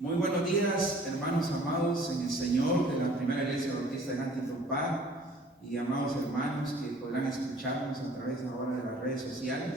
Muy buenos días, hermanos amados en el Señor de la Primera Iglesia Bautista de Huntington Park y amados hermanos que podrán escucharnos a través ahora de las redes sociales.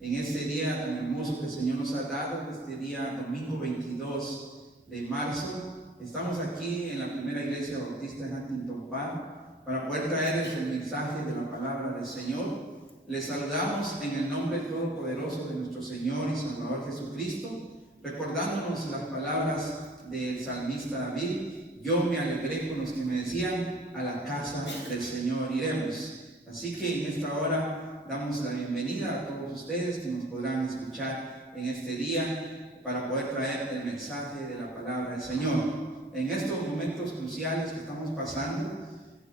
En este día tan hermoso que el Señor nos ha dado, este día domingo 22 de marzo, estamos aquí en la Primera Iglesia Bautista de Huntington Park para poder traerles el mensaje de la palabra del Señor. Les saludamos en el nombre todopoderoso de nuestro Señor y Salvador Jesucristo, recordándonos las palabras del salmista David: yo me alegré con los que me decían, a la casa del Señor iremos. Así que en esta hora damos la bienvenida a todos ustedes que nos podrán escuchar en este día para poder traer el mensaje de la palabra del Señor. En estos momentos cruciales que estamos pasando,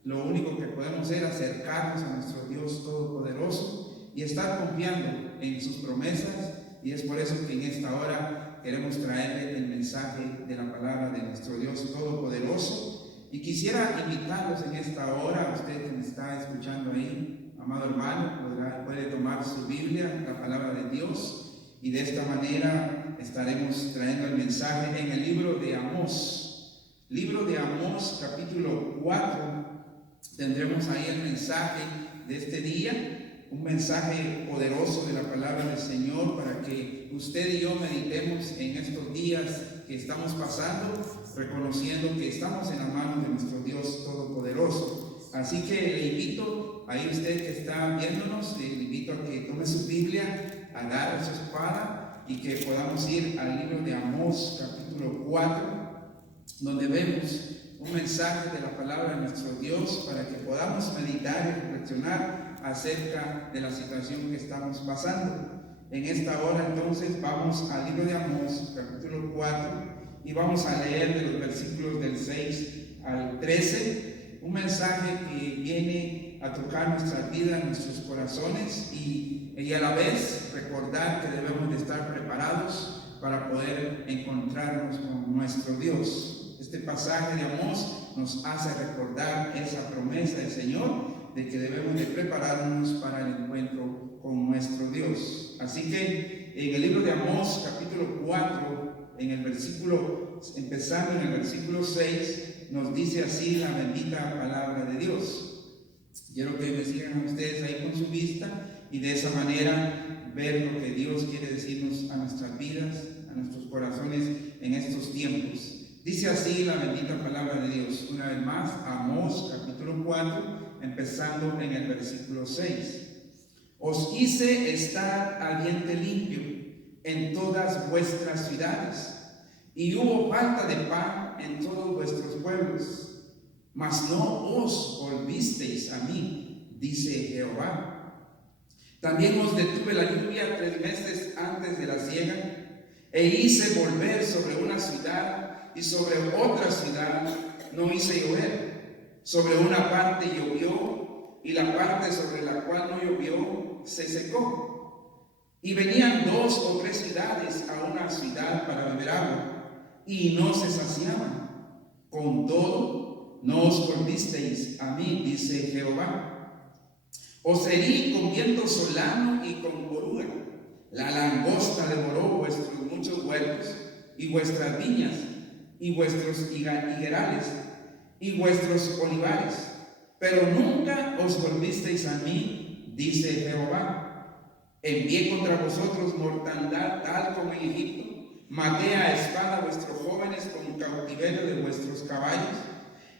lo único que podemos es acercarnos a nuestro Dios Todopoderoso y estar confiando en sus promesas, y es por eso que en esta hora queremos traerle el mensaje de la palabra de nuestro Dios Todopoderoso. Y quisiera invitarlos en esta hora, a usted que me está escuchando ahí, amado hermano, puede tomar su Biblia, la palabra de Dios, y de esta manera estaremos trayendo el mensaje en el libro de Amós. Libro de Amós, capítulo 4, tendremos ahí el mensaje de este día. Un mensaje poderoso de la palabra del Señor para que usted y yo meditemos en estos días que estamos pasando, reconociendo que estamos en la mano de nuestro Dios Todopoderoso. Así que le invito, ahí usted que está viéndonos, le invito a que tome su Biblia, agarre su espada y que podamos ir al libro de Amós, capítulo 4, donde vemos un mensaje de la palabra de nuestro Dios para que podamos meditar y reflexionar acerca de la situación que estamos pasando. En esta hora entonces vamos al libro de Amós, capítulo 4, y vamos a leer de los versículos del 6 al 13, un mensaje que viene a tocar nuestras vidas, nuestros corazones, y a la vez recordar que debemos de estar preparados para poder encontrarnos con nuestro Dios. Este pasaje de Amós nos hace recordar esa promesa del Señor de que debemos de prepararnos para el encuentro con nuestro Dios. Así que en el libro de Amós, capítulo 4, empezando en el versículo 6, nos dice así la bendita palabra de Dios. Quiero que me sigan ustedes ahí con su vista y de esa manera ver lo que Dios quiere decirnos a nuestras vidas, a nuestros corazones en estos tiempos. Dice así la bendita palabra de Dios. Una vez más, Amós, capítulo 4, empezando en el versículo 6. Os hice estar al vientre limpio en todas vuestras ciudades, y hubo falta de pan en todos vuestros pueblos, mas no os volvisteis a mí, dice Jehová. También os detuve la lluvia 3 meses antes de la siega, e hice volver sobre una ciudad y sobre otra ciudad no hice llover. Sobre una parte llovió, y la parte sobre la cual no llovió se secó. Y venían 2 o 3 ciudades a una ciudad para beber agua, y no se saciaban. Con todo, no os volvisteis a mí, dice Jehová. Os herí con viento solano y con oruga. La langosta devoró vuestros muchos huertos, y vuestras viñas, y vuestros higuerales, y vuestros olivares, pero nunca os volvisteis a mí, dice Jehová. Envié contra vosotros mortandad tal como en Egipto, maté a espada vuestros jóvenes con cautiverio de vuestros caballos,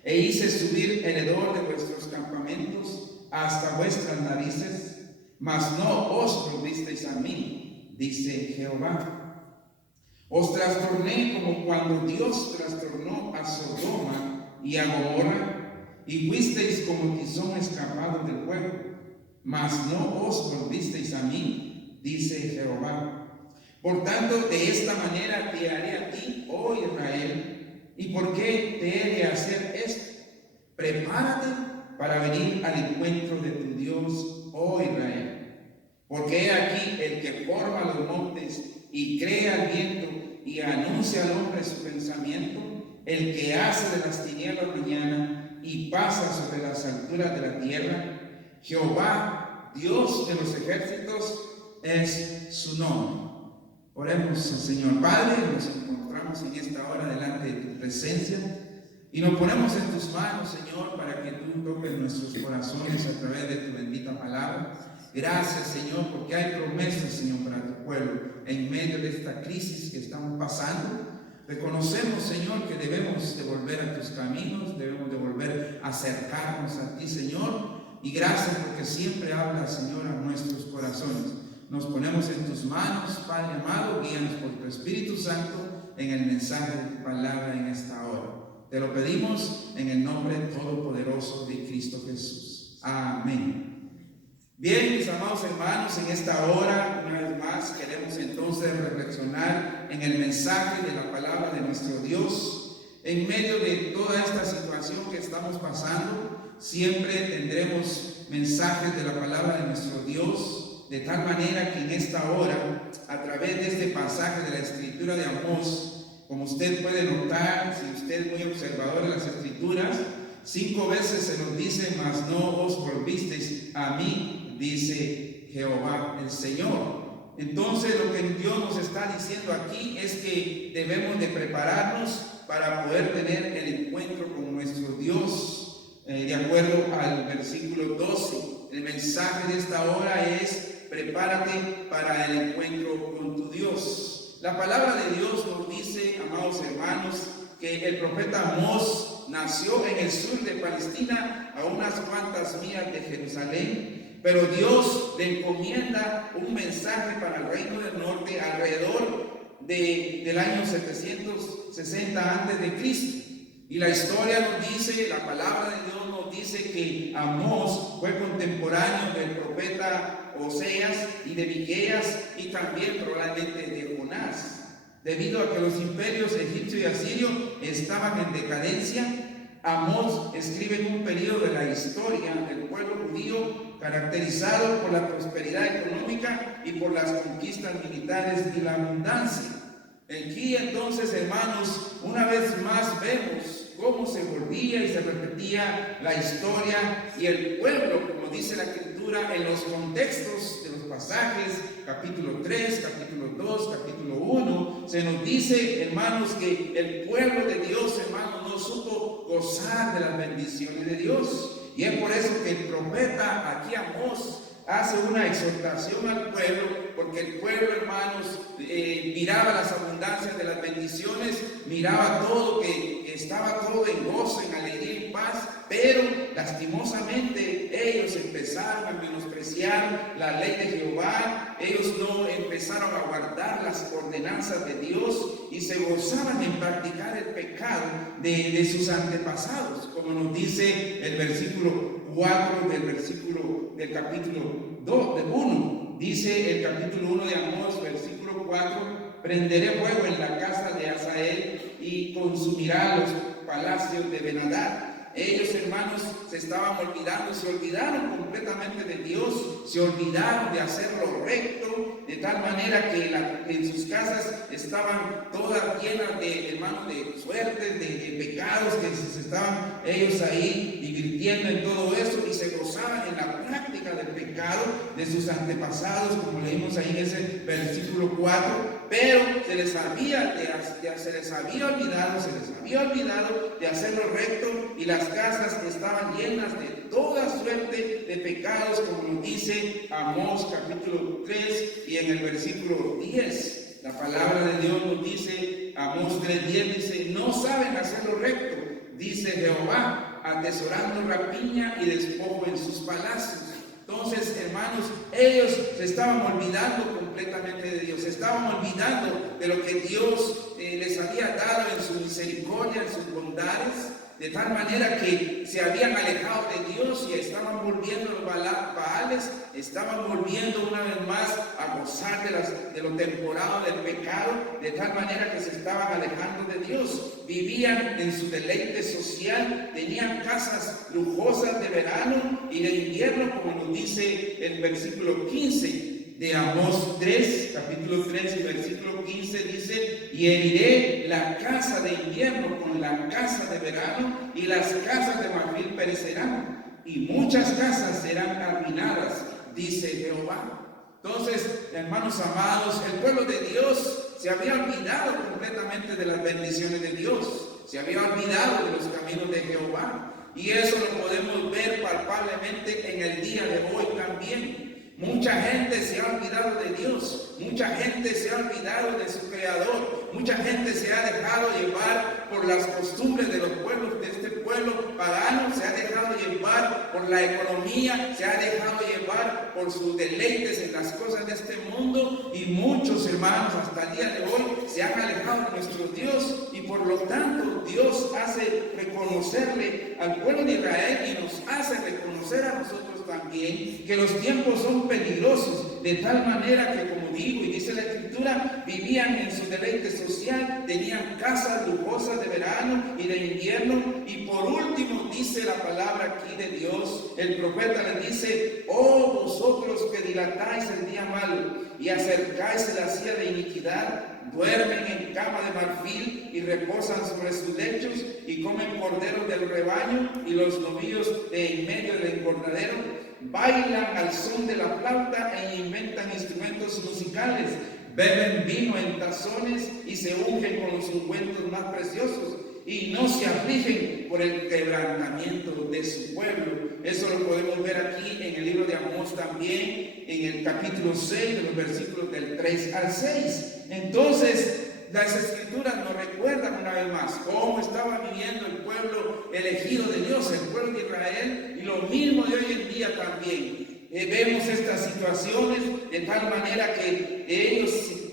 e hice subir el hedor de vuestros campamentos hasta vuestras narices, mas no os volvisteis a mí, dice Jehová. Os trastorné como cuando Dios trastornó a Sodoma y a Gomorra, y fuisteis como tizón escapado del fuego, mas no os volvisteis a mí, dice Jehová. Por tanto, de esta manera te haré a ti, oh Israel. ¿Y por qué te he de hacer esto? Prepárate para venir al encuentro de tu Dios, oh Israel. Porque he aquí el que forma los montes y crea el viento y anuncia al hombre su pensamiento, el que hace de las tinieblas mañana y pasa sobre las alturas de la tierra. Jehová, Dios de los ejércitos, es su nombre. Oremos al Señor. Padre, nos encontramos en esta hora presencia. Y nos ponemos en tus manos, Señor, para que tú toques nuestros corazones a través de tu bendita palabra. Gracias, Señor, porque hay promesas, Señor, para tu pueblo en medio de esta crisis que estamos pasando. Reconocemos, Señor, que debemos de volver a tus caminos, debemos de volver a acercarnos a ti, Señor. Y gracias porque siempre hablas, Señor, a nuestros corazones. Nos ponemos en tus manos, Padre amado, guíanos por tu Espíritu Santo en el mensaje de tu palabra en esta hora. Te lo pedimos en el nombre todopoderoso de Cristo Jesús. Amén. Bien, mis amados hermanos, en esta hora, una vez más, queremos entonces reflexionar en el mensaje de la palabra de nuestro Dios. En medio de toda esta situación que estamos pasando, siempre tendremos mensajes de la palabra de nuestro Dios, de tal manera que en esta hora, a través de este pasaje de la Escritura de Amós, como usted puede notar, si usted es muy observador de las Escrituras, 5 veces se nos dice: mas no os volvisteis a mí, dice Jehová el Señor. Entonces lo que Dios nos está diciendo aquí es que debemos de prepararnos para poder tener el encuentro con nuestro Dios. De acuerdo al versículo 12, el mensaje de esta hora es: prepárate para el encuentro con tu Dios. La palabra de Dios nos dice, amados hermanos, que el profeta Amós nació en el sur de Palestina, a unas cuantas millas de Jerusalén, pero Dios le encomienda un mensaje para el reino del norte alrededor del año 760 a.C. Y la historia nos dice, la palabra de Dios nos dice que Amós fue contemporáneo del profeta Oseas y de Miqueas y también probablemente de Jonás. Debido a que los imperios egipcio y asirio estaban en decadencia, Amós escribe en un periodo de la historia del pueblo judío caracterizado por la prosperidad económica y por las conquistas militares y la abundancia. Aquí entonces, hermanos, una vez más vemos cómo se volvía y se repetía la historia, y el pueblo, como dice la Escritura en los contextos de los pasajes, capítulo 3, capítulo 2, capítulo 1, se nos dice, hermanos, que el pueblo de Dios, hermanos, no supo gozar de las bendiciones de Dios. Y es por eso que el profeta aquí Amós hace una exhortación al pueblo, porque el pueblo, hermanos, miraba las abundancias de las bendiciones, miraba todo, que estaba todo en gozo, en alegría y paz, pero lastimosamente ellos empezaron a menospreciar la ley de Jehová, ellos no empezaron a guardar las ordenanzas de Dios y se gozaban en practicar el pecado de sus antepasados, como nos dice el versículo 4 del capítulo 1. Dice el capítulo 1 de Amós, versículo 4: prenderé fuego en la casa de Hazael y consumirá los palacios de Ben-Hadad. Ellos, hermanos, se estaban olvidando, se olvidaron completamente de Dios, se olvidaron de hacer lo recto, de tal manera que en sus casas estaban todas llenas de, hermanos, de suertes, de pecados, que se estaban ellos ahí divirtiendo en todo eso y se gozaban en la práctica del pecado de sus antepasados, como leímos ahí en ese versículo 4, pero se les había olvidado de hacer lo recto, y las casas estaban llenas de toda suerte de pecados, como nos dice Amós capítulo 3 y en el versículo 10. La palabra de Dios nos dice, Amós 3:10 dice: no saben hacer lo recto, dice Jehová, atesorando rapiña y despojo en sus palacios. Entonces, hermanos, ellos se estaban olvidando completamente de Dios, se estaban olvidando de lo que Dios les había dado en su misericordia, en sus bondades, de tal manera que se habían alejado de Dios y estaban volviendo a los Baales, estaban volviendo una vez más a gozar de lo temporado del pecado, de tal manera que se estaban alejando de Dios. Vivían en su deleite social, tenían casas lujosas de verano y de invierno, como nos dice el versículo 15 de Amós 3, capítulo 3 y versículo 15, dice: y heriré la casa de invierno con la casa de verano, y las casas de marfil perecerán, y muchas casas serán arruinadas, dice Jehová. Entonces, hermanos amados, el pueblo de Dios se había olvidado completamente de las bendiciones de Dios. se había olvidado de los caminos de Jehová. Y eso lo podemos ver palpablemente en el día de hoy también. Mucha gente se ha olvidado de Dios, mucha gente se ha olvidado de su Creador, mucha gente se ha dejado llevar por las costumbres de los pueblos, de este pueblo pagano, se ha dejado llevar por la economía, se ha dejado llevar por sus deleites en las cosas de este mundo, y muchos hermanos hasta el día de hoy se han alejado de nuestro Dios, y por lo tanto Dios hace reconocerle al pueblo de Israel y nos hace reconocer a nosotros también que los tiempos son peligrosos, de tal manera que, como digo y dice la Escritura, vivían en su deleite social, tenían casas lujosas de verano y de invierno, y por último dice la palabra aquí de Dios, el profeta les dice: oh vosotros que dilatáis el día malo y acercáis la silla de iniquidad, duermen en cama de marfil y reposan sobre sus lechos y comen corderos del rebaño y los novillos de en medio del engordadero, bailan al son de la flauta e inventan instrumentos musicales, beben vino en tazones y se ungen con los ungüentos más preciosos y no se afligen por el quebrantamiento de su pueblo. Eso lo podemos ver aquí en el libro de Amós también, en el capítulo 6, de los versículos del 3 al 6. Entonces, las Escrituras nos recuerdan una vez más cómo estaba viviendo el pueblo elegido de Dios, el pueblo de Israel, y lo mismo de hoy en día también. Vemos estas situaciones de tal manera que ellos,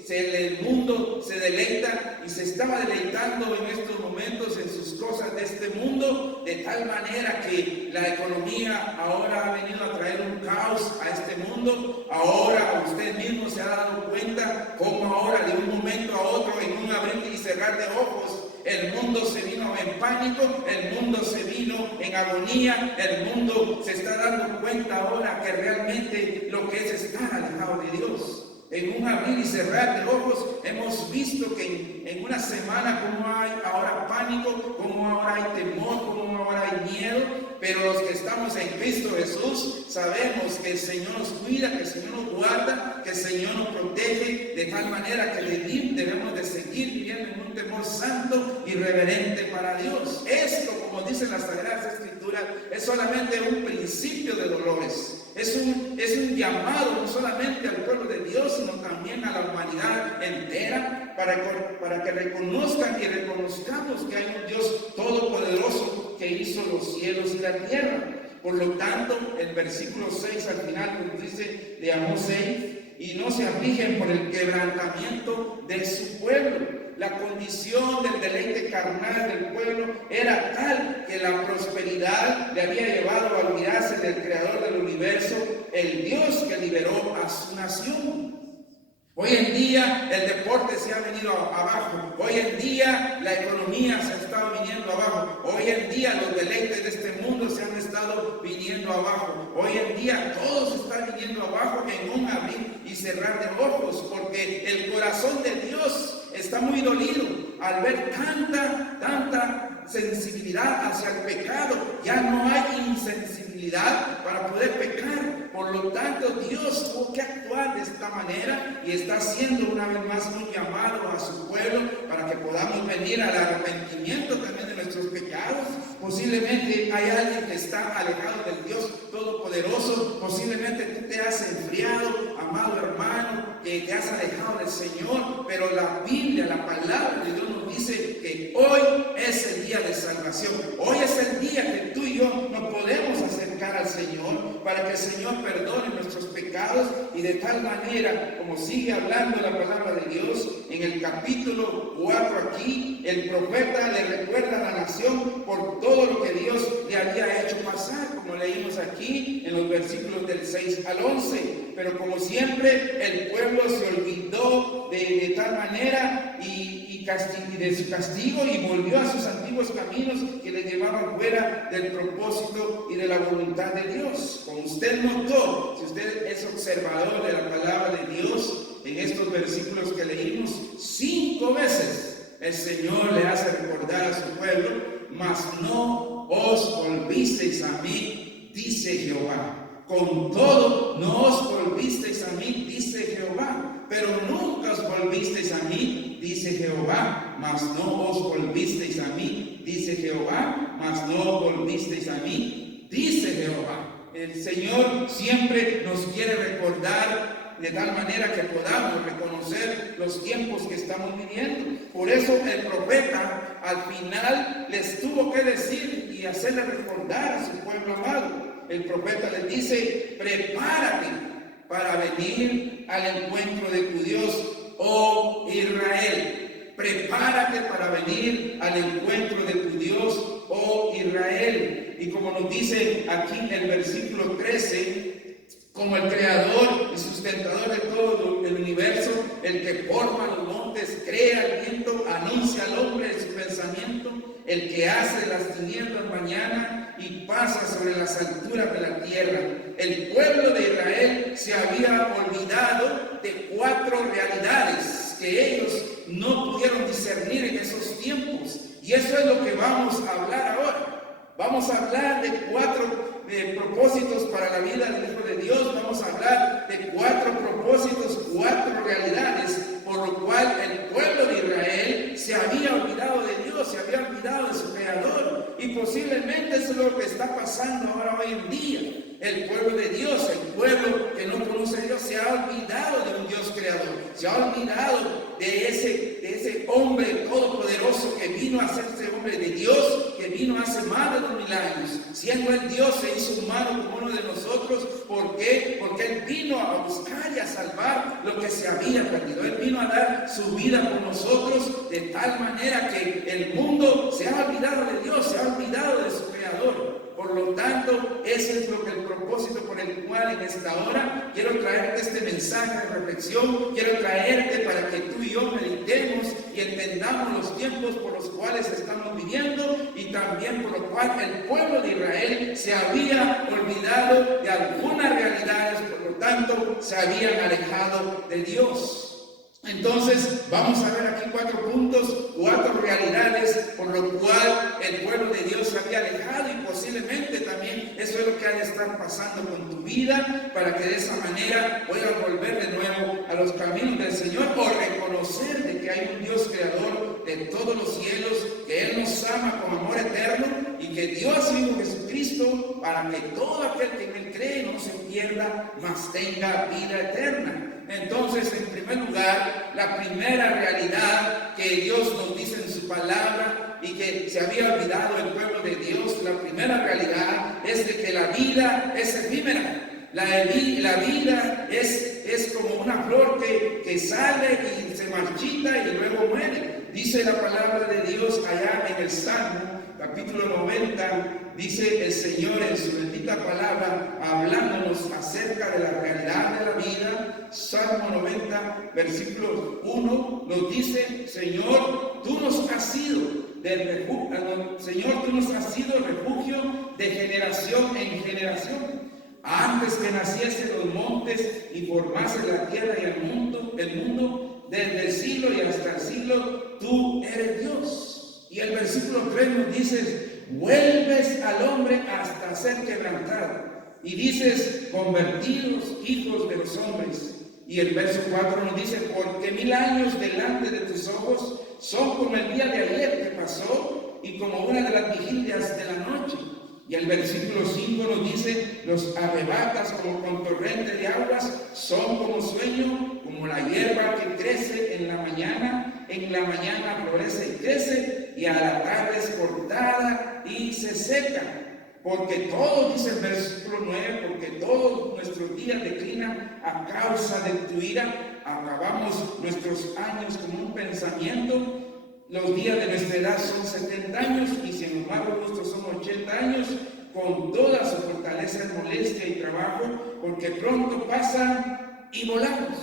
el mundo se deleita y se estaba deleitando en estos momentos en sus cosas de este mundo, de tal manera que la economía ahora ha venido a traer un caos a este mundo. Ahora usted mismo se ha dado cuenta cómo ahora de un momento a otro, en un abrir y cerrar de ojos, el mundo se vino en pánico, el mundo se vino en agonía, el mundo se está dando cuenta ahora que realmente lo que es estar alejado de Dios. En un abrir y cerrar de ojos hemos visto que en una semana como hay ahora pánico, como ahora hay temor, como ahora hay miedo, pero los que estamos en Cristo Jesús sabemos que el Señor nos cuida, que el Señor nos guarda, que el Señor nos protege, de tal manera que debemos de seguir viviendo en un temor santo y reverente para Dios. Esto, como dicen las Sagradas Escrituras, es solamente un principio de dolores. Es un llamado no solamente al pueblo de Dios, sino también a la humanidad entera, para que reconozcan y reconozcamos que hay un Dios todopoderoso que hizo los cielos y la tierra. Por lo tanto, el versículo 6 al final nos dice de Amós 6: y no se afligen por el quebrantamiento de su pueblo. La condición del deleite carnal del pueblo era tal que la prosperidad le había llevado a olvidarse del Creador del universo, el Dios que liberó a su nación. Hoy en día el deporte se ha venido abajo, hoy en día la economía se ha estado viniendo abajo, hoy en día los deleites de este mundo se han estado viniendo abajo, hoy en día todo se está viniendo abajo en un abrir y cerrar de ojos, porque el corazón de Dios está muy dolido al ver tanta sensibilidad hacia el pecado. Ya no hay insensibilidad para poder pecar. Por lo tanto, Dios tuvo que actuar de esta manera y está haciendo una vez más un llamado a su pueblo para que podamos venir al arrepentimiento también de nuestros pecados. Posiblemente hay alguien que está alejado del Dios Todopoderoso. Posiblemente tú te has enfriado, amado hermano, que te has alejado del Señor, pero la Biblia, la palabra de Dios nos dice que hoy es el día de salvación. Hoy es el día que tú y yo nos podemos acercar al Señor para que el Señor perdone nuestros pecados, y de tal manera, como sigue hablando la palabra de Dios en el capítulo 4 aquí, el profeta le recuerda a la nación por todo lo que Dios le había hecho pasar, como leímos aquí en los versículos del 6 al 11. Pero como siempre, el pueblo se olvidó de tal manera y de su castigo, y volvió a sus antiguos caminos que le llevaban fuera del propósito y de la voluntad de Dios. Como usted notó, si usted es observador de la palabra de Dios, en estos versículos que leímos, 5 veces el Señor le hace recordar a su pueblo: mas no os volvisteis a mí, dice Jehová. Con todo, no os volvisteis a mí, dice Jehová. Pero nunca os volvisteis a mí, dice Jehová. mas no os volvisteis a mí, dice Jehová, mas no volvisteis a mí, dice Jehová. El Señor siempre nos quiere recordar de tal manera que podamos reconocer los tiempos que estamos viviendo. Por eso el profeta al final les tuvo que decir y hacerle recordar a su pueblo amado. El profeta les dice: prepárate para venir al encuentro de tu Dios, oh Israel. Prepárate para venir al encuentro de tu Dios, oh Israel. Y como nos dice aquí en el versículo 13, como el creador y sustentador de todo el universo, el que forma los montes, crea el viento, anuncia al hombre su pensamiento, el que hace las tinieblas mañana y pasa sobre las alturas de la tierra. El pueblo de Israel se había olvidado de 4 realidades que ellos no pudieron discernir en esos tiempos. Y eso es lo que vamos a hablar ahora. Vamos a hablar de 4 propósitos para la vida del Hijo de Dios. Vamos a hablar de 4 propósitos, 4 realidades, por lo cual el pueblo de Israel se había olvidado de Dios, se había olvidado de su Creador. Y posiblemente eso es lo que está pasando ahora hoy en día. El pueblo de Dios, el pueblo que no conoce a Dios, se ha olvidado de un Dios creador, se ha olvidado de ese hombre todopoderoso que vino a hacerse hombre de Dios, que vino hace más de 2000 años. Siendo el Dios, se hizo humano como uno de nosotros. ¿Por qué? Porque Él vino a buscar y a salvar lo que se había perdido. Él vino a dar su vida por nosotros, de tal manera que el mundo se ha olvidado de Dios, se ha olvidado de su Creador. Por lo tanto, ese es el propósito por el cual en esta hora quiero traerte este mensaje de reflexión. Quiero traerte para que tú y yo meditemos y entendamos los tiempos por los cuales estamos viviendo, y también por lo cual el pueblo de Israel se había olvidado de algunas realidades, por lo tanto se habían alejado de Dios. Entonces vamos a ver aquí 4 puntos, 4 realidades por lo cual el pueblo de Dios se había alejado, y posiblemente también eso es lo que ha de estar pasando con tu vida, para que de esa manera puedas volver de nuevo a los caminos del Señor, o reconocer de que hay un Dios creador de todos los cielos, que Él nos ama con amor eterno, y que dio a su Hijo Jesucristo para que todo aquel que en Él cree no se pierda, mas tenga vida eterna. Entonces, en primer lugar, la primera realidad que Dios nos dice en su palabra y que se había olvidado el pueblo de Dios, la primera realidad es de que la vida es efímera. La vida es como una flor que sale y se marchita y luego muere. Dice la palabra de Dios allá en el Salmo, capítulo 90, dice el Señor en su bendita palabra, hablándonos acerca de la realidad de la vida. Salmo 90, versículo 1, nos dice: Señor, tú nos has sido refugio de generación en generación. Antes que naciesen los montes y formase la tierra y el mundo, desde el siglo y hasta el siglo, tú eres Dios. Y el versículo 3 nos dice: vuelves al hombre hasta ser quebrantado, y dices: convertidos hijos de los hombres. Y el verso 4 nos dice: porque 1000 años delante de tus ojos son como el día de ayer que pasó, y como una de las vigilias de la noche. Y el versículo 5 nos dice: los arrebatas como con torrente de aguas, son como sueño, como la hierba que crece en la mañana florece y crece, y a la tarde es cortada y se seca. Porque todos, dice el versículo 9, porque todos nuestros días declinan a causa de tu ira, acabamos nuestros años como un pensamiento. Los días de nuestra edad son 70 años, y sin embargo nuestros son 80 años, con toda su fortaleza en molestia y trabajo, porque pronto pasan y volamos.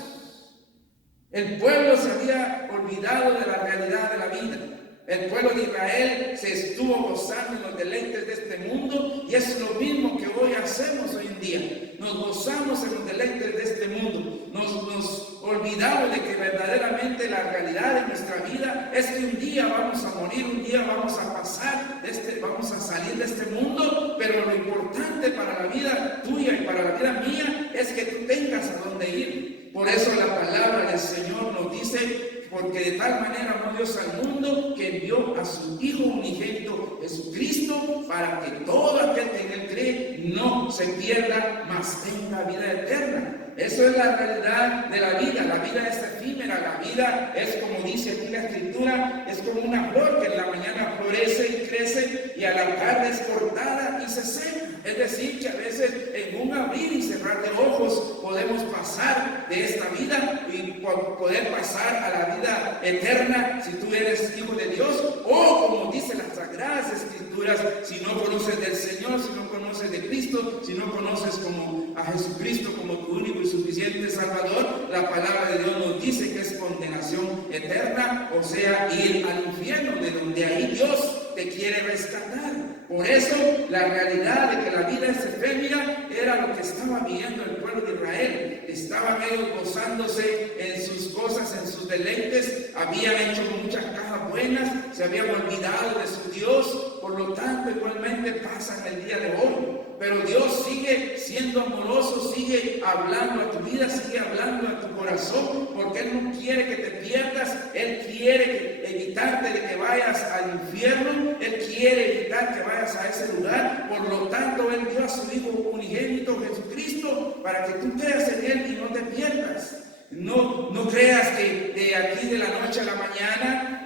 El pueblo se había olvidado de la realidad de la vida. El pueblo de Israel se estuvo gozando en los deleites de este mundo, y es lo mismo que hoy hacemos hoy en día. Nos gozamos en los deleites de este mundo. Nos olvidamos de que verdaderamente la realidad de nuestra vida es que un día vamos a morir, un día vamos a pasar, vamos a salir de este mundo, pero lo importante para la vida tuya y para la vida mía es que tú tengas a dónde ir. Por eso la palabra del Señor nos dice: porque de tal manera amó Dios al mundo que envió a su Hijo unigénito Jesucristo para que todo aquel que en Él cree no se pierda, mas tenga vida eterna. Eso es la realidad de la vida. La vida es efímera, la vida es, como dice aquí la Escritura, es como una flor que en la mañana florece y crece y a la tarde es cortada y se seca. Es decir, que a veces en un abrir y cerrar de ojos podemos pasar de esta vida y poder pasar a la vida eterna si tú eres hijo de Dios, o como dicen las Sagradas Escrituras, si no conoces del Señor, si no conoces de Cristo, si no conoces a Jesucristo como tu único y suficiente Salvador, la palabra de Dios nos dice que es condenación eterna, o sea, ir al infierno, de donde ahí Dios te quiere rescatar. Por eso la realidad de que la vida es efímera era lo que estaba viviendo el pueblo de Israel. Estaban ellos gozándose en sus cosas, en sus deleites, habían hecho muchas cosas buenas, se habían olvidado de su Dios, por lo tanto igualmente pasan el día de hoy. Pero Dios sigue siendo amoroso, sigue hablando a tu vida, sigue hablando a tu corazón, porque Él no quiere que te pierdas, Él quiere evitarte de que vayas al infierno, Él quiere evitar que vayas a ese lugar. Por lo tanto, Él dio a su Hijo unigénito Jesucristo para que tú creas en Él y no te pierdas. No creas que de aquí de la noche a la mañana,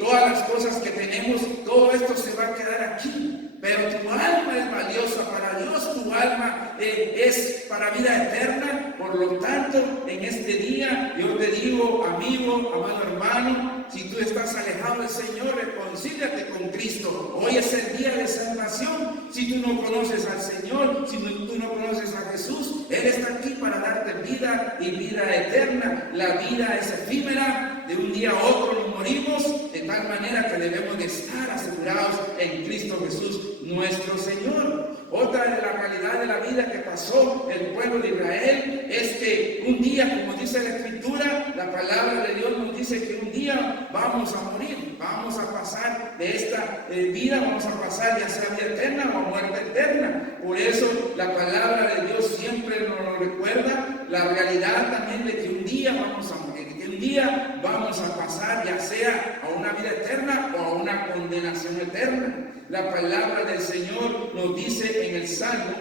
todas las cosas que tenemos, todo esto se va a quedar aquí. Pero tu alma es valiosa para Dios, tu alma es para vida eterna. Por lo tanto, en este día yo te digo, amigo, amado hermano, si tú estás alejado del Señor, reconcíliate con Cristo. Hoy es el día de salvación. Si tú no conoces al Señor, si tú no conoces a Jesús, Él está aquí para darte vida y vida eterna. La vida es efímera, de un día a otro nos morimos, de tal manera que debemos de estar asegurados en Cristo Jesús, nuestro Señor. Otra de la realidad de la vida que pasó el pueblo de Israel es que un día, como dice la Escritura, la palabra de Dios nos dice que un día vamos a morir, vamos a pasar de esta vida, vamos a pasar ya sea vida eterna o muerte eterna. Por eso la palabra de Dios siempre nos recuerda la realidad también de que un día vamos a morir, que un día vamos a pasar ya sea a una vida eterna o a una condenación eterna. La palabra del Señor nos dice en el Salmo,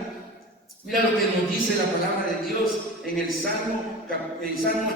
mira lo que nos dice la palabra de Dios en el Salmo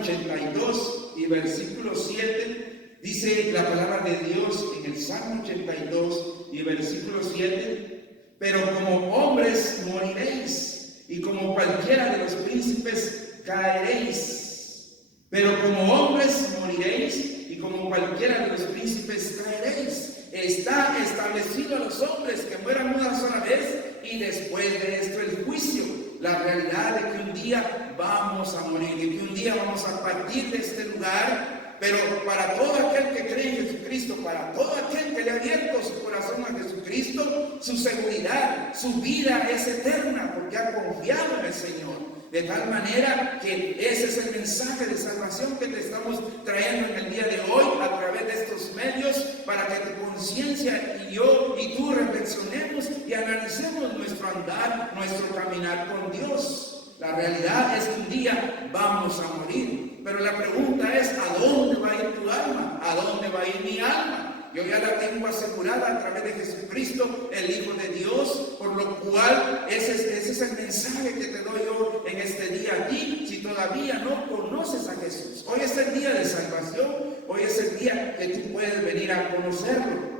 82 y versículo 7, dice la palabra de Dios en el Salmo 82 y versículo 7, pero como hombres moriréis y como cualquiera de los príncipes caeréis, pero como hombres moriréis y como cualquiera de los príncipes caeréis. Está establecido a los hombres que mueran una sola vez y después de esto el juicio. La realidad de que un día vamos a morir, de que un día vamos a partir de este lugar, pero para todo aquel que cree en Jesucristo, para todo aquel que le ha abierto su corazón a Jesucristo, su seguridad, su vida es eterna porque ha confiado en el Señor. De tal manera que ese es el mensaje de salvación que te estamos trayendo en el día de hoy a través de estos medios, para que tu conciencia y yo y tú reflexionemos y analicemos nuestro andar, nuestro caminar con Dios. La realidad es que un día vamos a morir, pero la pregunta es, ¿a dónde va a ir tu alma? ¿A dónde va a ir mi alma? Yo ya la tengo asegurada a través de Jesucristo, el Hijo de Dios, por lo cual ese es el mensaje que te doy yo en este día a ti, si todavía no conoces a Jesús. Hoy es el día de salvación, hoy es el día que tú puedes venir a conocerlo.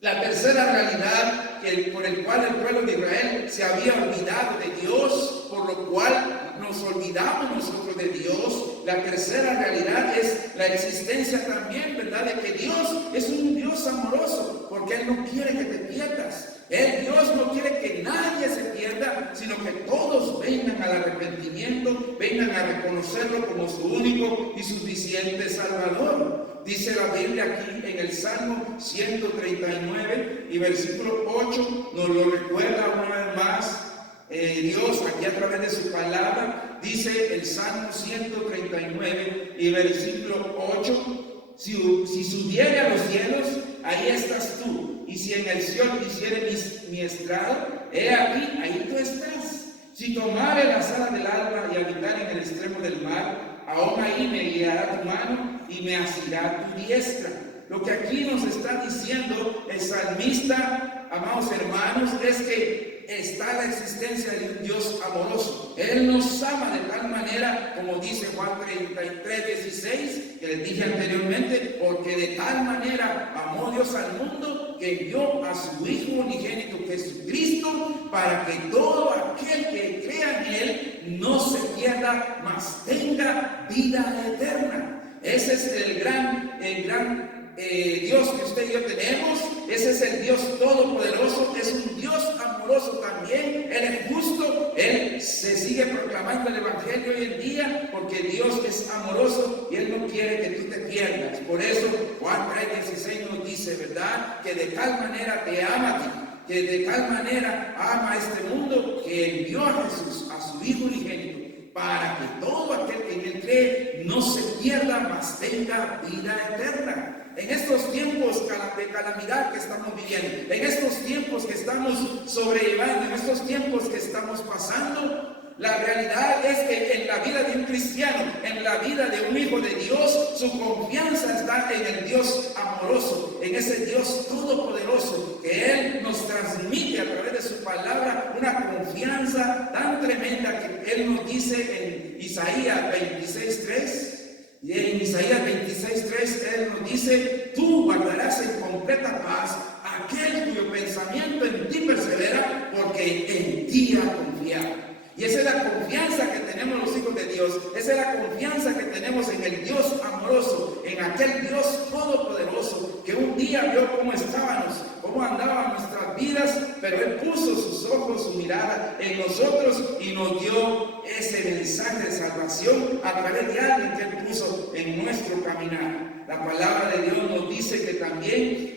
La tercera realidad por el cual el pueblo de Israel se había olvidado de Dios, por lo cual nos olvidamos nosotros de Dios. La tercera realidad es la existencia también, ¿verdad?, de que Dios es un Dios amoroso, porque Él no quiere que te pierdas. Dios no quiere que nadie se pierda, sino que todos vengan al arrepentimiento, vengan a reconocerlo como su único y suficiente Salvador. Dice la Biblia aquí en el Salmo 139 y versículo 8, nos lo recuerda una vez más. Dios aquí a través de su palabra, dice el Salmo 139 y versículo 8, si subiere a los cielos, ahí estás tú, y si en el cielo hiciere mi estrado, he aquí, ahí tú estás. Si tomare las alas del alba y habitar en el extremo del mar, aún ahí me guiará tu mano y me asirá tu diestra. Lo que aquí nos está diciendo el salmista, amados hermanos, es que está la existencia de un Dios amoroso. Él nos ama de tal manera, como dice Juan 33:16, que les dije anteriormente, porque de tal manera amó Dios al mundo que envió a su Hijo unigénito Jesucristo, para que todo aquel que crea en Él no se pierda, mas tenga vida eterna. Ese es el gran Dios que usted y yo tenemos. Ese es el Dios todopoderoso. Es un Dios amoroso también. Él es justo. Él se sigue proclamando el evangelio hoy en día, porque Dios es amoroso y Él no quiere que tú te pierdas. Por eso Juan 3:16 nos dice, ¿verdad?, que de tal manera te ama a ti, que de tal manera ama a este mundo, que envió a Jesús, a su Hijo unigénito, para que todo aquel que en Él cree no se pierda, mas tenga vida eterna. En estos tiempos de calamidad que estamos viviendo, en estos tiempos que estamos sobrellevando, en estos tiempos que estamos pasando, la realidad es que en la vida de un cristiano, en la vida de un hijo de Dios, su confianza está en el Dios amoroso, en ese Dios todopoderoso, que Él nos transmite a través de su palabra una confianza tan tremenda que Él nos dice en Isaías 26:3. Y en Isaías 26:3 Él nos dice: tú guardarás en completa paz aquel cuyo pensamiento en ti persevera, porque en ti ha confiado. Y esa es la confianza que tenemos los hijos de Dios. Esa es la confianza que tenemos en el Dios amoroso, en aquel Dios todopoderoso que un día vio cómo estábamos, cómo andaban nuestras vidas, pero Él puso sus ojos, su mirada en nosotros y nos dio ese mensaje de salvación a través de alguien que Él puso en nuestro caminar. La palabra de Dios nos dice que también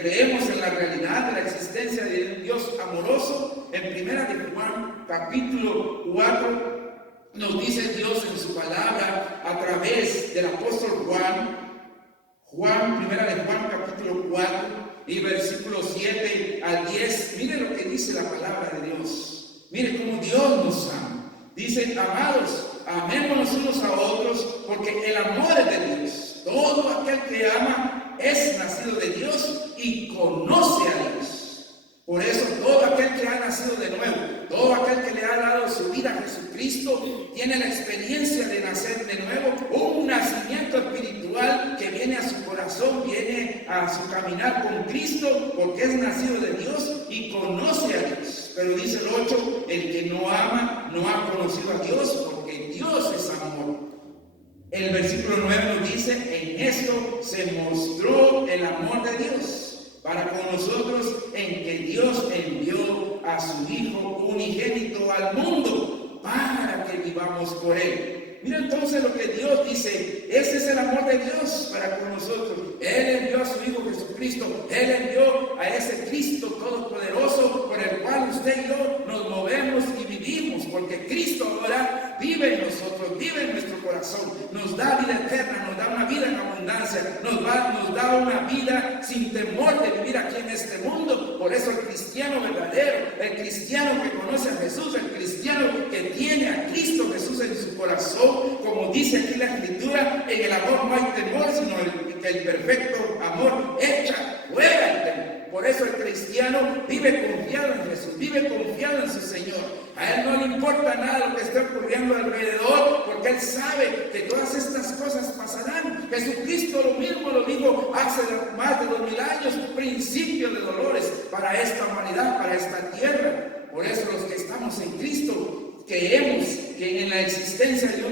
creemos en la realidad de la existencia de un Dios amoroso. En Primera de Juan, capítulo 4, nos dice Dios en su palabra a través del apóstol Juan, Primera de Juan, capítulo 4 y versículos 7 al 10. Mire lo que dice la palabra de Dios. Mire cómo Dios nos ama. Dice: amados, amémonos unos a otros, porque el amor es de Dios. Todo aquel que ama es nacido de Dios y conoce a Dios. Por eso todo aquel que ha nacido de nuevo, todo aquel que le ha dado su vida a Jesucristo, tiene la experiencia de nacer de nuevo, un nacimiento espiritual que viene a su corazón, viene a su caminar con Cristo, porque es nacido de Dios y conoce a Dios. Pero dice el 8, el que no ama no ha conocido a Dios, porque Dios es amor. El versículo 9 nos dice: en esto se mostró el amor de Dios para con nosotros, en que Dios envió a su Hijo unigénito al mundo para que vivamos por Él. Mira entonces lo que Dios dice: ese es el amor de Dios para con nosotros. Él envió a su Hijo Jesucristo. Él envió a ese Cristo todopoderoso por el cual usted y yo nos movemos y vivimos, porque Cristo ahora vive en nosotros, vive en nuestro corazón, nos da vida eterna, nos da una vida en abundancia, nos da una vida sin temor de vivir aquí en este mundo. Por eso el cristiano verdadero, el cristiano que conoce a Jesús, el cristiano que tiene a Cristo Jesús en su corazón, como dice aquí la Escritura, en el amor no hay temor, sino el perfecto amor echa fuera el temor. Por eso el cristiano vive confiado en Jesús, vive confiado en su Señor. A Él no le importa nada lo que esté ocurriendo alrededor, porque Él sabe que todas estas cosas pasarán. Jesucristo lo mismo lo dijo hace más de 2000 años, principio de dolores para esta humanidad, para esta tierra. Por eso los que estamos en Cristo creemos que en la existencia de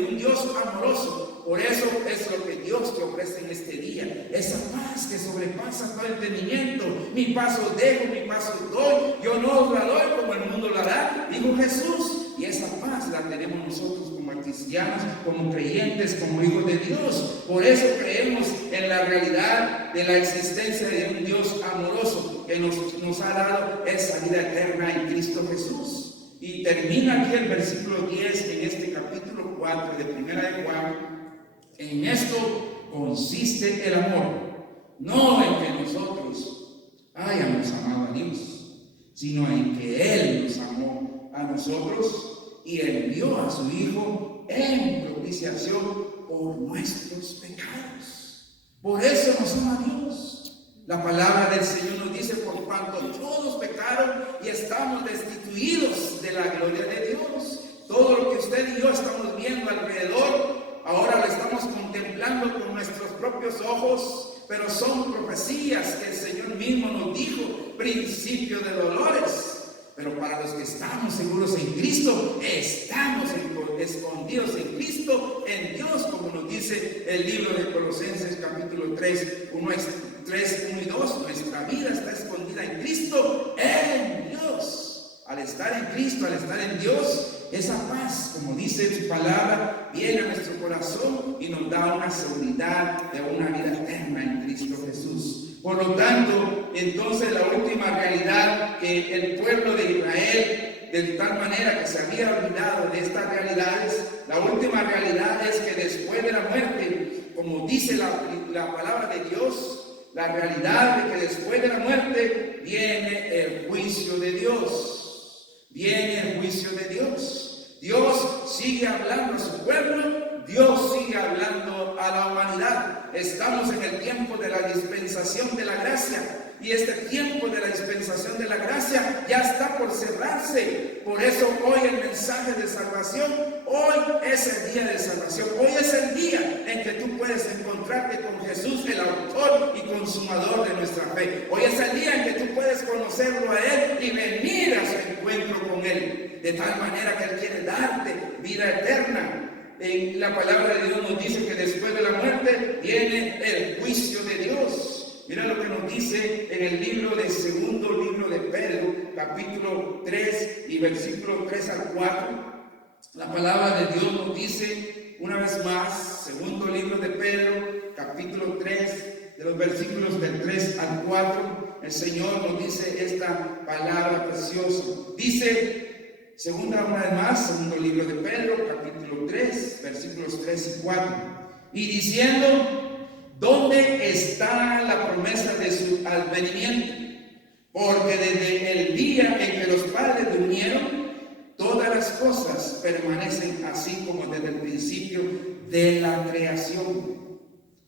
un Dios amoroso. Por eso es lo que Dios te ofrece en este día, esa paz que sobrepasa todo entendimiento. Mi paz os dejo, mi paz os doy, yo no os la doy como el mundo la da, dijo Jesús. Y esa paz la tenemos nosotros como cristianos, como creyentes, como hijos de Dios. Por eso creemos en la realidad de la existencia de un Dios amoroso que nos ha dado esa vida eterna en Cristo Jesús. Y termina aquí el versículo 10 en este capítulo 4 de Primera de Juan. En esto consiste el amor, no en que nosotros hayamos amado a Dios, sino en que Él nos amó a nosotros y envió a su Hijo en propiciación por nuestros pecados. Por eso nos ama Dios. La palabra del Señor nos dice: por cuanto todos pecaron y estamos destituidos de la gloria de Dios. Todo lo que usted y yo estamos viendo alrededor, ahora lo estamos contemplando con nuestros propios ojos, pero son profecías que el Señor mismo nos dijo, principio de dolores. Pero para los que estamos seguros en Cristo, estamos escondidos en Cristo, en Dios, como nos dice el libro de Colosenses capítulo 3, 1 y 2. Nuestra vida está escondida en Cristo, en Dios. Al estar en Cristo, al estar en Dios, esa paz, como dice su palabra, viene a nuestro corazón y nos da una seguridad de una vida eterna en Cristo Jesús. Por lo tanto, entonces la última realidad que el pueblo de Israel, de tal manera que se había olvidado de estas realidades, la última realidad es que después de la muerte, como dice la palabra de Dios, la realidad de que después de la muerte viene el juicio de Dios. Viene el juicio de Dios. Dios sigue hablando a su pueblo, Dios sigue hablando a la humanidad. Estamos en el tiempo de la dispensación de la gracia, y este tiempo de la dispensación de la gracia ya está por cerrarse. Por eso hoy el mensaje de salvación, hoy es el día de salvación, hoy es el día en que tú puedes encontrarte con Jesús, el autor y consumador de nuestra fe. Hoy es el día en que tú puedes conocerlo a Él y venir a su encuentro con Él, de tal manera que Él quiere darte vida eterna. En la palabra de Dios nos dice que después de la muerte viene el juicio de Dios. Mira lo que nos dice en el segundo libro de Pedro, capítulo 3 y versículo 3 al 4. La palabra de Dios nos dice una vez más, segundo libro de Pedro, capítulo 3, de los versículos del 3 al 4, el Señor nos dice esta palabra preciosa. Dice, una vez más, segundo libro de Pedro, capítulo 3, versículos 3 y 4. Y diciendo: ¿dónde está la promesa de su advenimiento? Porque desde el día en que los padres durmieron, todas las cosas permanecen así como desde el principio de la creación.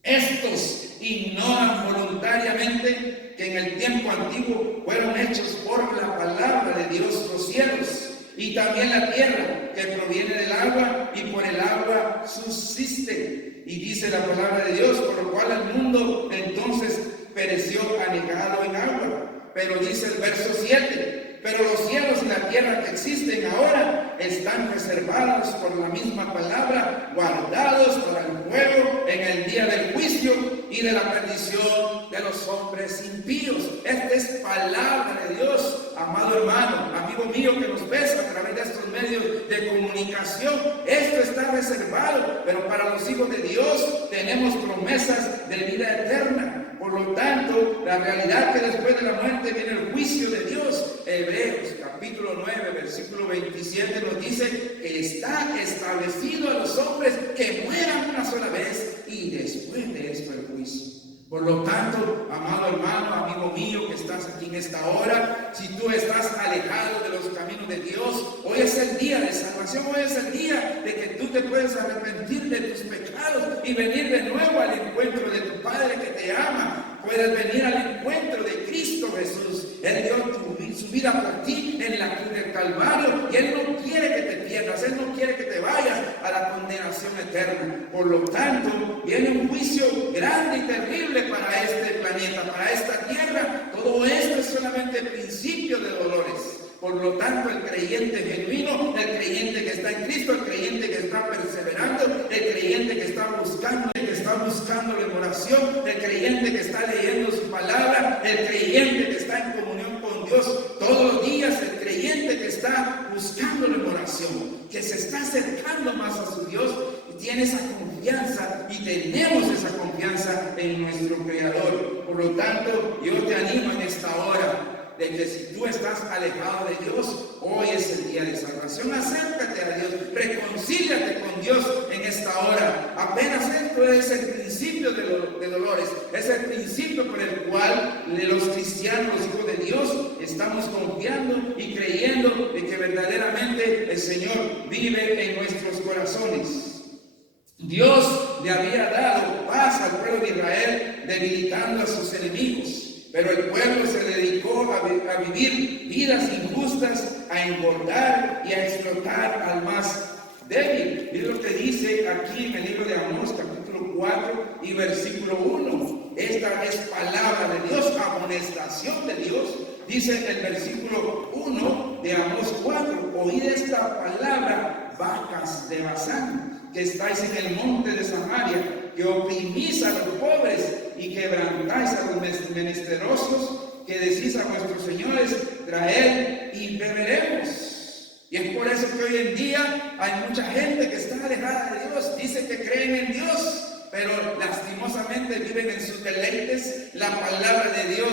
Estos ignoran voluntariamente que en el tiempo antiguo fueron hechos por la palabra de Dios los cielos, y también la tierra, que proviene del agua, y por el agua subsiste. Y dice la palabra de Dios: por lo cual el mundo entonces pereció anegado en agua. Pero dice el verso 7: pero los cielos y la tierra que existen ahora están reservados por la misma palabra, guardados para el fuego en el día del juicio y de la perdición de los hombres impíos. Esta es palabra de Dios, amado hermano, amigo mío que nos ves a través de estos medios de comunicación. Esto está reservado, pero para los hijos de Dios tenemos promesas de vida eterna. Por lo tanto, la realidad que después de la muerte viene el juicio de Dios. Hebreos capítulo 9, versículo 27 nos dice que está establecido a los hombres que mueran una sola vez y después de esto el juicio. Por lo tanto, amado hermano, amigo mío que estás aquí en esta hora, si tú estás alejado de los caminos de Dios, hoy es el día de salvación, hoy es el día de que tú te puedes arrepentir de tus pecados y venir de nuevo al encuentro de tu Padre que te ama. Puedes venir al encuentro de Cristo Jesús. Él dio su vida por ti en la cruz del Calvario, y Él no quiere que te pierdas, Él no quiere que te vayas a la condenación eterna. Por lo tanto, viene un juicio grande y terrible para este planeta, para esta tierra. Todo esto es solamente el principio de dolores. Por lo tanto, el creyente genuino, el creyente que está en Cristo, el creyente que está perseverando, el creyente que está buscando la oración, el creyente que está leyendo su palabra, el creyente que está en comunión con Dios todos los días, el creyente que está buscando la oración, que se está acercando más a su Dios, y tiene esa confianza, y tenemos esa confianza en nuestro Creador. Por lo tanto, yo te animo en esta hora de que si tú estás alejado de Dios, hoy es el día de salvación. Acércate a Dios, reconcíliate con Dios en esta hora. Apenas esto es el principio de dolores, es el principio por el cual los cristianos, los hijos de Dios, estamos confiando y creyendo de que verdaderamente el Señor vive en nuestros corazones. Dios le había dado paz al pueblo de Israel, debilitando a sus enemigos. Pero el pueblo se dedicó a vivir vidas injustas, a engordar y a explotar al más débil. Miren lo que dice aquí en el libro de Amós, capítulo 4 y versículo 1. Esta es palabra de Dios, amonestación de Dios. Dice el versículo 1 de Amós 4: oíd esta palabra, vacas de Basán, que estáis en el monte de Samaria, que oprimís a los pobres y quebrantáis a los menesterosos, que decís a vuestros señores, traed y beberemos. Y es por eso que hoy en día hay mucha gente que está alejada de Dios, dice que creen en Dios, pero lastimosamente viven en sus deleites. La palabra de Dios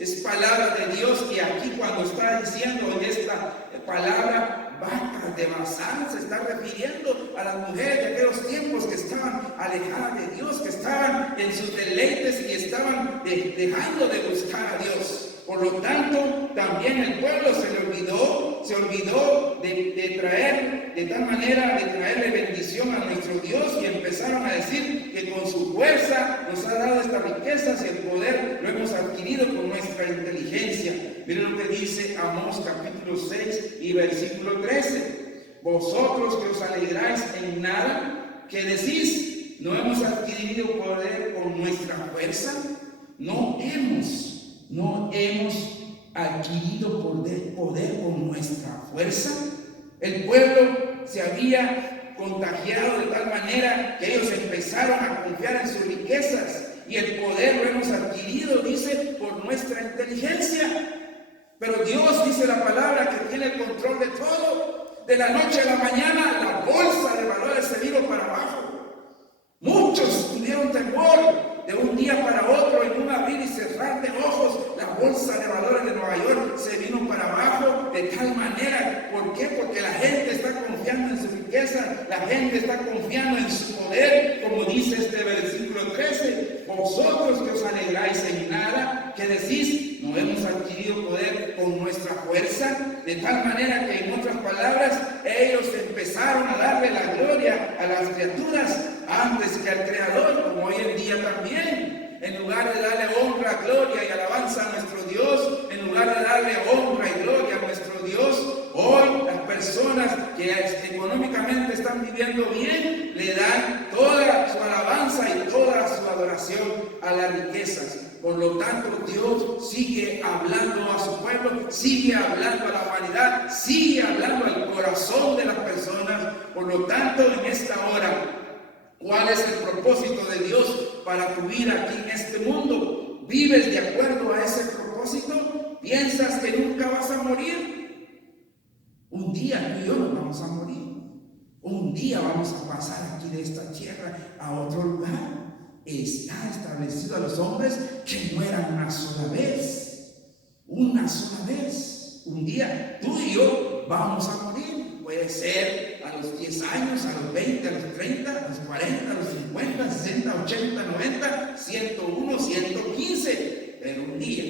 es palabra de Dios, y aquí cuando está diciendo en esta palabra vacas de Basán, se está refiriendo a las mujeres de aquellos tiempos que estaban alejadas de Dios, que estaban en sus deleites y estaban dejando de buscar a Dios. Por lo tanto, también el pueblo se olvidó de traer, de tal manera, de traerle bendición a nuestro Dios, y empezaron a decir que con su fuerza nos ha dado estas riquezas y el poder lo hemos adquirido con nuestra inteligencia. Miren lo que dice Amós capítulo 6 y versículo 13. Vosotros que os alegráis en nada, que decís, no hemos adquirido poder con nuestra fuerza, no hemos adquirido poder con nuestra fuerza. El pueblo se había contagiado de tal manera que ellos empezaron a confiar en sus riquezas, y el poder lo hemos adquirido, dice, por nuestra inteligencia. Pero Dios, dice la palabra, que tiene el control de todo. De la noche a la mañana la bolsa de valores se vino para abajo. Muchos tuvieron temor. De un día para otro, en un abrir y cerrar de ojos, la bolsa de valores de Nueva York se vino para abajo de tal manera. ¿Por qué? Porque la gente está confiando en su riqueza, la gente está confiando en su poder, como dice este versículo 13. Vosotros que os alegráis en nada, que decís, no hemos adquirido poder con nuestra fuerza, de tal manera que, en otras palabras, ellos empezaron a darle la gloria a las criaturas antes que al Creador, como hoy en día también. En lugar de darle honra, gloria y alabanza a nuestro Dios, en lugar de darle honra y gloria a nuestro Dios, hoy las personas que económicamente están viviendo bien le dan toda su alabanza y toda su adoración a las riquezas. Por lo tanto, Dios sigue hablando a su pueblo, sigue hablando a la humanidad, sigue hablando al corazón de las personas. Por lo tanto, en esta hora, ¿cuál es el propósito de Dios para tu vida aquí en este mundo? ¿Vives de acuerdo a ese propósito? ¿Piensas que nunca vas a morir? Un día tú y yo nos vamos a morir. Un día vamos a pasar aquí de esta tierra a otro lugar. Está establecido a los hombres que mueran una sola vez. Una sola vez. Un día tú y yo vamos a morir. Puede ser a los 10 años, a los 20, a los 30, a los 40, a los 50, 60, 80, 90, 101, 115. Pero un día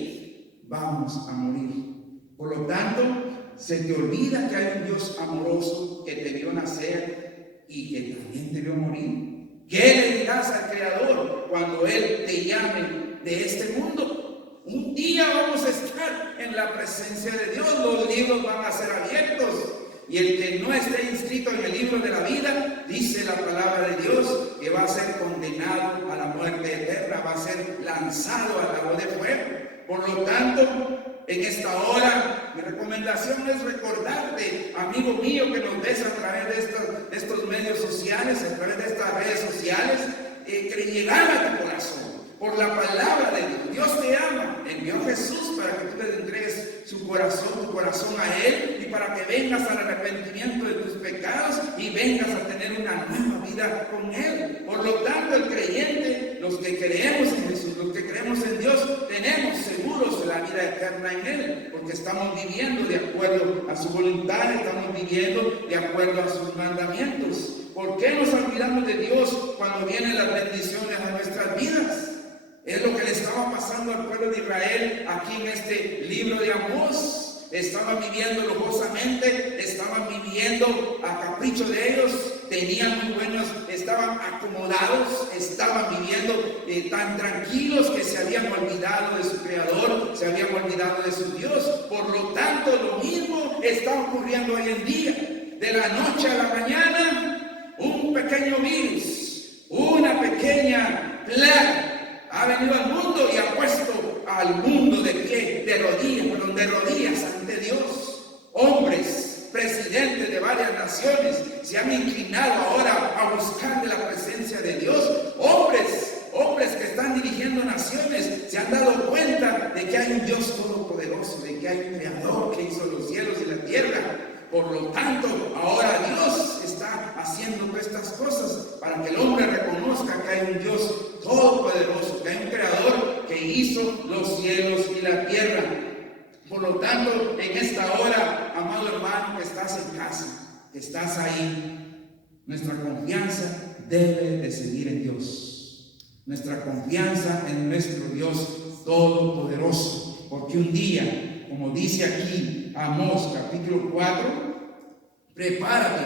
vamos a morir. Por lo tanto, se te olvida que hay un Dios amoroso que te vio nacer y que también te vio morir. ¿Qué le dirás al Creador cuando Él te llame de este mundo? Un día vamos a estar en la presencia de Dios, los libros van a ser abiertos, y el que no esté inscrito en el libro de la vida, dice la palabra de Dios, que va a ser condenado a la muerte eterna, va a ser lanzado al lago de fuego. Por lo tanto, en esta hora, mi recomendación es recordarte, amigo mío, que nos ves a través de estos medios sociales, a través de estas redes sociales, que llegara a tu corazón por la palabra de Dios. Dios te ama, envió a Jesús para que tú le entregues tu corazón a Él, y para que vengas al arrepentimiento de tus pecados y vengas a tener una nueva vida con Él. Por lo tanto, el creyente, los que creemos en Jesús, los que creemos en Dios, tenemos seguros la vida eterna en Él, porque estamos viviendo de acuerdo a su voluntad, estamos viviendo de acuerdo a sus mandamientos. ¿Por qué nos olvidamos de Dios cuando vienen las bendiciones a nuestras vidas? Es lo que le estaba pasando al pueblo de Israel aquí en este libro de Amós. Estaban viviendo lujosamente, estaban viviendo a capricho de ellos, tenían muy buenos, estaban acomodados, estaban viviendo tan tranquilos que se habían olvidado de su Creador, se habían olvidado de su Dios. Por lo tanto, lo mismo está ocurriendo hoy en día. De la noche a la mañana, un pequeño virus, una pequeña plaga ha venido al mundo y ha puesto al mundo de pie, de rodillas ante Dios. Hombres, presidentes de varias naciones, se han inclinado ahora a buscar de la presencia de Dios. Hombres que están dirigiendo naciones se han dado cuenta de que hay un Dios todopoderoso, de que hay un Creador que hizo los cielos y la tierra. Por lo tanto, ahora Dios está haciendo todas estas cosas para que el hombre reconozca que hay un Dios todopoderoso, que hay un Creador que hizo los cielos y la tierra. Por lo tanto, en esta hora, amado hermano, que estás en casa, que estás ahí, nuestra confianza debe de seguir en Dios. Nuestra confianza en nuestro Dios todopoderoso. Porque un día, como dice aquí Amós capítulo 4, prepárate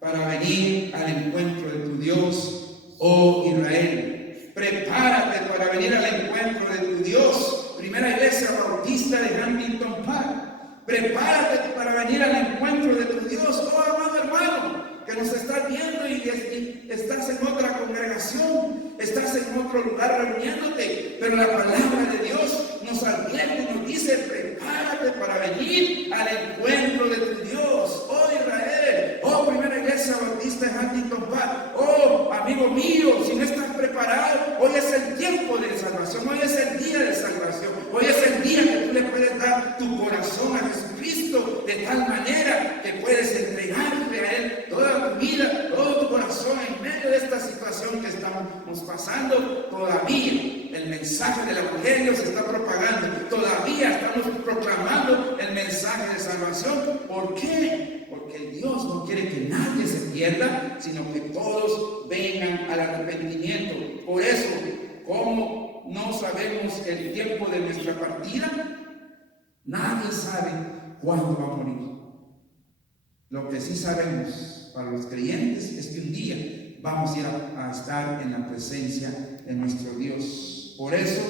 para venir al encuentro de tu Dios, oh Israel. Prepárate para venir al encuentro de tu Dios, Primera Iglesia Bautista de Huntington Park. Prepárate para venir al encuentro de tu Dios, oh amado hermano, que nos estás viendo y estás en otra congregación, estás en otro lugar reuniéndote, pero la palabra de Dios nos advierte y nos dice: prepárate para venir al encuentro de tu Dios, oh Israel, oh Primera Iglesia Bautista de Huntington Park, oh amigo mío. Si no estás preparado, hoy es el tiempo de salvación, hoy es el día de salvación, hoy es el día que tú le puedes dar tu corazón a Jesucristo de tal manera que puedes entregarle a Él toda tu vida, todo tu corazón en medio de esta situación que estamos pasando. Todavía el mensaje del Evangelio se está propagando, todavía estamos proclamando el mensaje de salvación. ¿Por qué? Porque Dios no quiere que nadie se pierda, sino que todos vengan al arrepentimiento. Por eso, ¿cómo no sabemos el tiempo de nuestra partida? Nadie sabe cuándo va a morir. Lo que sí sabemos para los creyentes es que un día vamos a ir a estar en la presencia de nuestro Dios. Por eso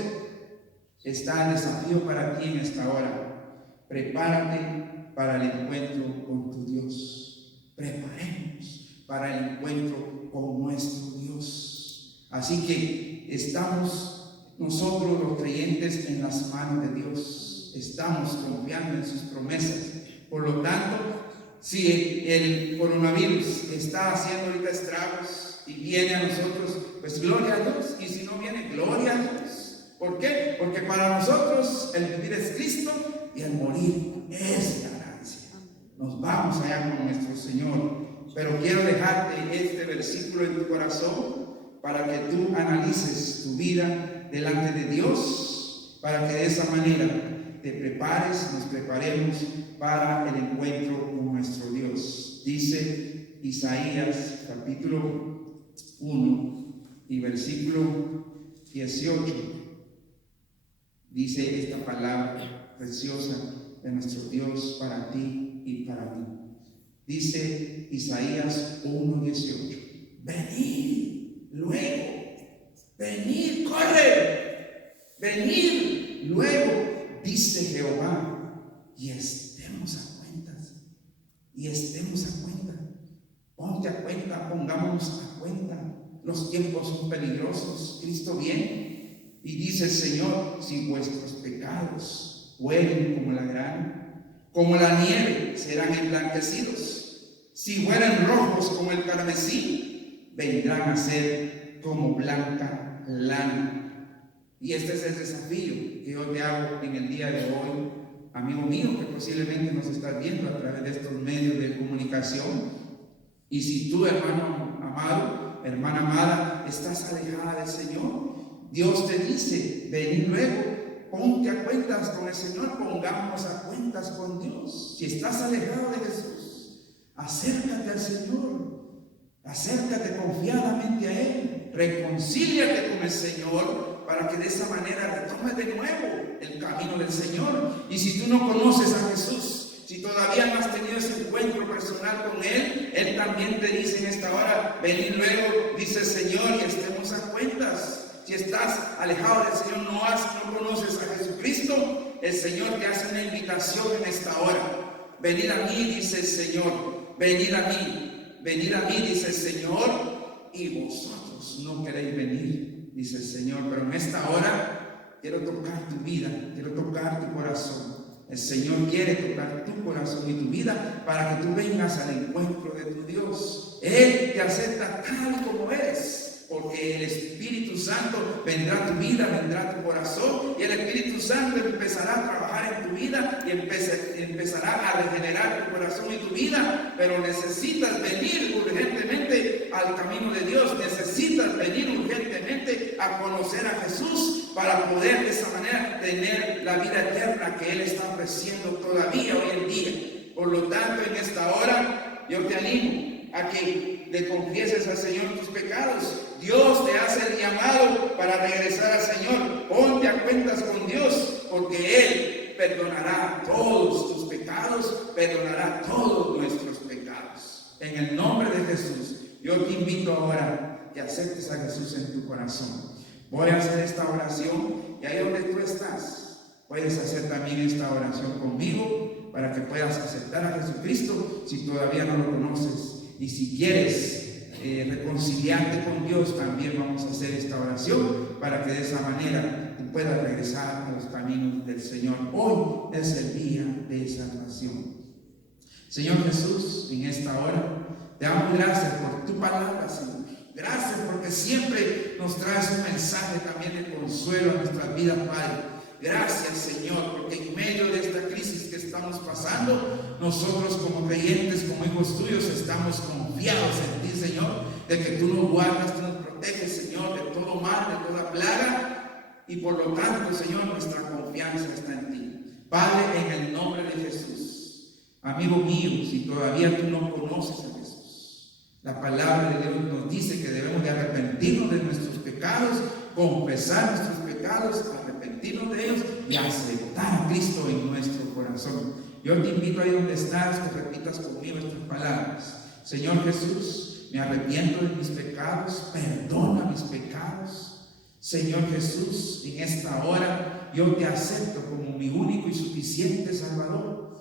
está el desafío para ti en esta hora. Prepárate para el encuentro con tu Dios. Preparemos para el encuentro con nuestro Dios. Así que estamos nosotros los creyentes en las manos de Dios. Estamos confiando en sus promesas. Por lo tanto, si el coronavirus está haciendo ahorita estragos y viene a nosotros, pues gloria a Dios. Y si no viene, gloria a Dios. ¿Por qué? Porque para nosotros el vivir es Cristo y el morir es ganancia. Nos vamos allá con nuestro Señor. Pero quiero dejarte este versículo en tu corazón para que tú analices tu vida delante de Dios, para que de esa manera te prepares, nos preparemos para el encuentro con nuestro Dios. Dice Isaías capítulo 1 y versículo 18. Dice esta palabra preciosa de nuestro Dios para ti y para mí. Dice Isaías 1:18: venid luego, venid, corre, venid luego, dice Jehová, y estemos a cuentas, ponte a cuenta, pongámonos a cuenta. Los tiempos son peligrosos, Cristo viene, y dice el Señor: si vuestros pecados fueren como la grana, como la nieve, serán emblanquecidos. Si fueran rojos como el carmesí, vendrán a ser como blanca lana. Y este es el desafío que yo te hago en el día de hoy, amigo mío, que posiblemente nos estás viendo a través de estos medios de comunicación. Y si tú, hermano amado, hermana amada, estás alejada del Señor, Dios te dice: ven luego, ponte a cuentas con el Señor, pongámonos a cuentas con Dios. Si estás alejado de Jesús, acércate al Señor, acércate confiadamente a Él, reconcíliate con el Señor, para que de esa manera retomes de nuevo el camino del Señor. Y si tú no conoces a Jesús, Si todavía no has tenido ese encuentro personal con Él también te dice en esta hora, ven y luego, dice Señor, y estemos a cuentas. Si estás alejado del Señor, no conoces a Jesucristo, el Señor te hace una invitación en esta hora. Venid a mí, dice el Señor, venid a mí, dice el Señor, y vosotros no queréis venir, dice el Señor. Pero en esta hora quiero tocar tu vida, quiero tocar tu corazón. El Señor quiere tocar tu corazón y tu vida para que tú vengas al encuentro de tu Dios. Él te acepta tal como eres, porque el Espíritu Santo vendrá a tu vida, vendrá a tu corazón, y el Espíritu Santo empezará a trabajar en tu vida y empezará a regenerar tu corazón y tu vida. Pero necesitas venir urgentemente al camino de Dios, necesitas venir urgentemente a conocer a Jesús para poder de esa manera tener la vida eterna que Él está ofreciendo todavía hoy en día. Por lo tanto, en esta hora yo te animo a que le confieses al Señor tus pecados. Dios te hace el llamado para regresar al Señor. Ponte a cuentas con Dios, porque Él perdonará todos tus pecados, perdonará todos nuestros pecados. En el nombre de Jesús, yo te invito ahora que aceptes a Jesús en tu corazón. Voy a hacer esta oración y ahí donde tú estás, puedes hacer también esta oración conmigo para que puedas aceptar a Jesucristo si todavía no lo conoces. Y si quieres reconciliarte con Dios, también vamos a hacer esta oración para que de esa manera tú puedas regresar a los caminos del Señor. Hoy es el día de salvación. Señor Jesús, en esta hora te damos gracias por tu palabra, Señor. Gracias porque siempre nos traes un mensaje también de consuelo a nuestras vidas, Padre. Gracias, Señor, porque en medio de esta crisis que estamos pasando, nosotros como creyentes, como hijos tuyos, estamos confiados en ti, Señor, de que tú nos guardas, tú nos proteges, Señor, de todo mal, de toda plaga, y por lo tanto, Señor, nuestra confianza está en ti. Padre, en el nombre de Jesús, amigo mío, si todavía tú no conoces a Jesús, la palabra de Dios nos dice que debemos de arrepentirnos de nuestros pecados, confesar nuestros pecados, arrepentirnos de ellos y aceptar a Cristo en nuestro corazón. Yo te invito ahí donde estás, que repitas conmigo estas palabras. Señor Jesús, me arrepiento de mis pecados, perdona mis pecados. Señor Jesús, en esta hora yo te acepto como mi único y suficiente Salvador.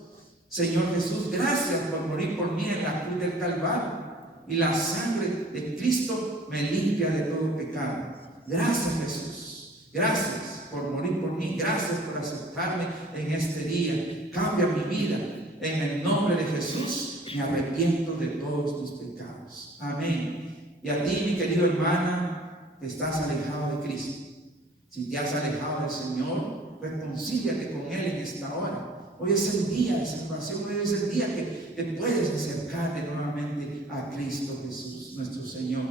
Señor Jesús, gracias por morir por mí en la cruz del Calvario. Y la sangre de Cristo me limpia de todo pecado. Gracias, Jesús. Gracias por morir por mí. Gracias por aceptarme en este día. Cambia mi vida. En el nombre de Jesús me arrepiento de todos tus pecados. Amén. Y a ti, mi querido hermana, que estás alejado de Cristo. Si te has alejado del Señor, reconcíliate con Él en esta hora. Hoy es el día de salvación, hoy es el día que te puedes acercarte nuevamente a Cristo Jesús, nuestro Señor.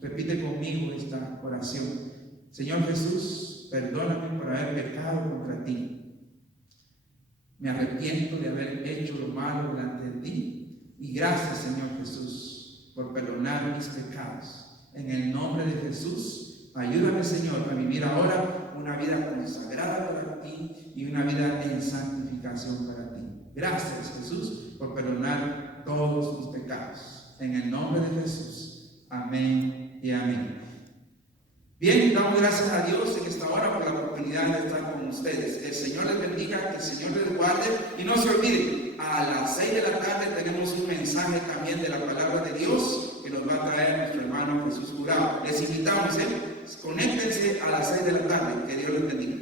Repite conmigo esta oración. Señor Jesús, perdóname por haber pecado contra ti. Me arrepiento de haber hecho lo malo delante de ti. Y gracias, Señor Jesús, por perdonar mis pecados. En el nombre de Jesús, ayúdame, Señor, a vivir ahora una vida consagrada para ti y una vida en santificación para ti. Gracias, Jesús, por perdonar todos mis pecados. En el nombre de Jesús. Amén y amén. Bien, damos gracias a Dios en esta hora por la oportunidad de estar con ustedes. Que el Señor les bendiga, que el Señor les guarde. Y no se olviden, a las 6 de la tarde tenemos un mensaje también de la palabra de Dios que nos va a traer nuestro hermano Jesús Jurado. Les invitamos, conéctense a las 6 de la tarde. Que Dios les bendiga.